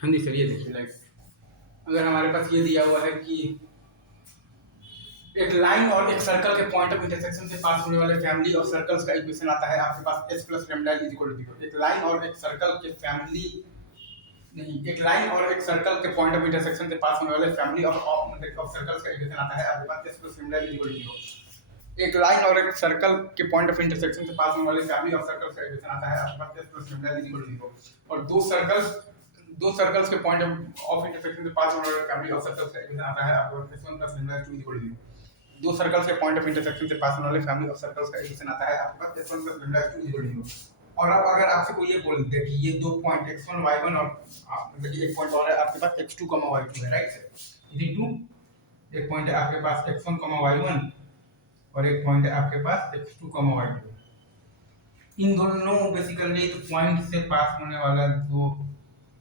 हाँ जी सर, ये देखिए लाइक अगर हमारे पास ये दिया हुआ है कि एक लाइन और एक सर्कल के पॉइंट ऑफ इंटरसेक्शन से पास होने वाले फैमिली ऑफ सर्कल्स का इक्वेशन आता है आपके पास s plus lambda is equal to 0। एक लाइन और एक सर्कल के फैमिली नहीं एक लाइन और एक सर्कल के पॉइंट ऑफ इंटरसेक्शन से पास होने वाले फैमिली ऑफ सर्कल्स का इक्वेशन आता है आपके पास s plus lambda is equal to 0। एक लाइन और एक सर्कल के पॉइंट ऑफ इंटरसेक्शन से पास होने वाले फैमिली ऑफ सर्कल्स का इक्वेशन आता है आपके पास s plus lambda is equal to 0। और दो सर्कल्स के पॉइंट ऑफ इंटरसेक्शन से पास होने वाले फैमिली ऑफ सर्कल्स का इक्वेशन आता है आपके पास s1 plus lambda is equal to 0। दो सर्कल्स के पॉइंट ऑफ इंटरसेक्शन से पास होने वाले फैमिली ऑफ सर्कल्स का इक्वेशन आता है आपके पास s1 plus lambda is equal to 0। और अब अगर आपसे कोई ये बोल दे कि ये दो पॉइंट x1 y1 और देखिए एक पॉइंट और है आपके पास x2 y2 है, राइट सर। इसी टू एक पॉइंट है आपके पास x1 y1 और एक पॉइंट है आपके पास x2 y2। इन दोनों बेसिकली तो पॉइंट से पास होने वाला जो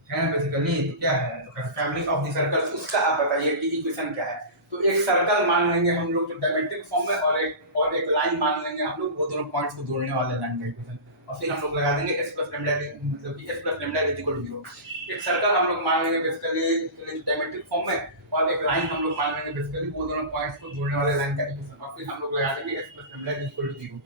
है ना बेसिकली तो क्या है, तो फैमिली ऑफ द सर्कल्स उसका आप बताइए कि इक्वेशन क्या है। तो एक सर्कल मान लेंगे हम लोग तो डायमेट्रिक फॉर्म में, और एक लाइन मान लेंगे हम लोग, वो दोनों पॉइंट्स को जोड़ने वाले लाइन का इक्वेशन, और फिर हम लोग लगा देंगे s प्लस लैम्डा मतलब कि s plus lambda is equal to 0। एक सर्कल हम लोग मान लेंगे बेसिकली डायमेट्रिक फॉर्म में, और एक लाइन हम लोग मान लेंगे बेसिकली वो दोनों पॉइंट्स को जोड़ने वाले लाइन का इक्वेशन, और फिर हम लोग लगा देंगे s plus lambda is equal to 0।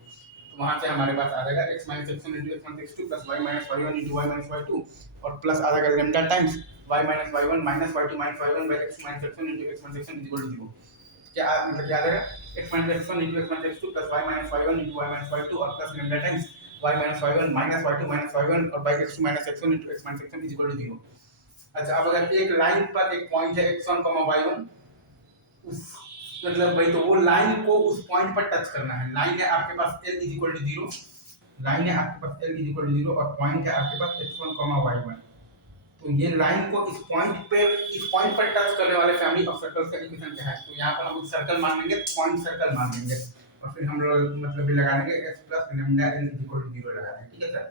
तो वहां से हमारे पास आ जाएगा x minus x1 into x1 x2 plus y minus y1 into y minus y2 और प्लस आ जाएगा lambda times y minus y1 minus y2 minus y1 by x minus x1 into x minus x1 is equal to 0। क्या मतलब क्या आ जाएगा x minus x1 into x minus x2 plus y minus y1 into y minus y2 और plus lambda times y minus y1 minus y2 minus y1 और by x2 minus x1 into x minus x1 is equal to 0। अच्छा, अब अगर एक line पर एक point है x1 y1, उस मतलब भाई तो वो लाइन को उस पॉइंट पर टच करना है। लाइन है आपके पास l is equal to 0, line है आपके पास l इज इक्वल टू 0 और पॉइंट है आपके पास x1 y1। तो ये लाइन को इस पॉइंट पर टच करने वाले फैमिली ऑफ सर्कल्स का इक्वेशन क्या है। तो यहाँ पर हम सर्कल मान लेंगे, पॉइंट सर्कल मान लेंगे, और फिर हम लोग मतलब भी लगा देंगे s plus lambda l is equal to 0 लगा देंगे, ठीक है सर।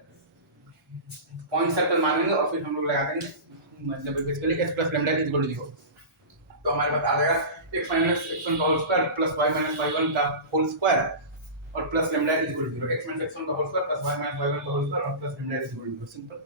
पॉइंट सर्कल मान लेंगे और फिर हम लोग लगा देंगे मतलब basically s plus lambda l is equal to 0। तो हमारे पास आ जाएगा x माइनस x1 का whole square plus y minus y1 का होल स्क्वायर और plus lambda is equal to 0। x minus x1 का whole square plus y minus y1 का होल स्क्वायर और plus lambda is equal to 0। Simple.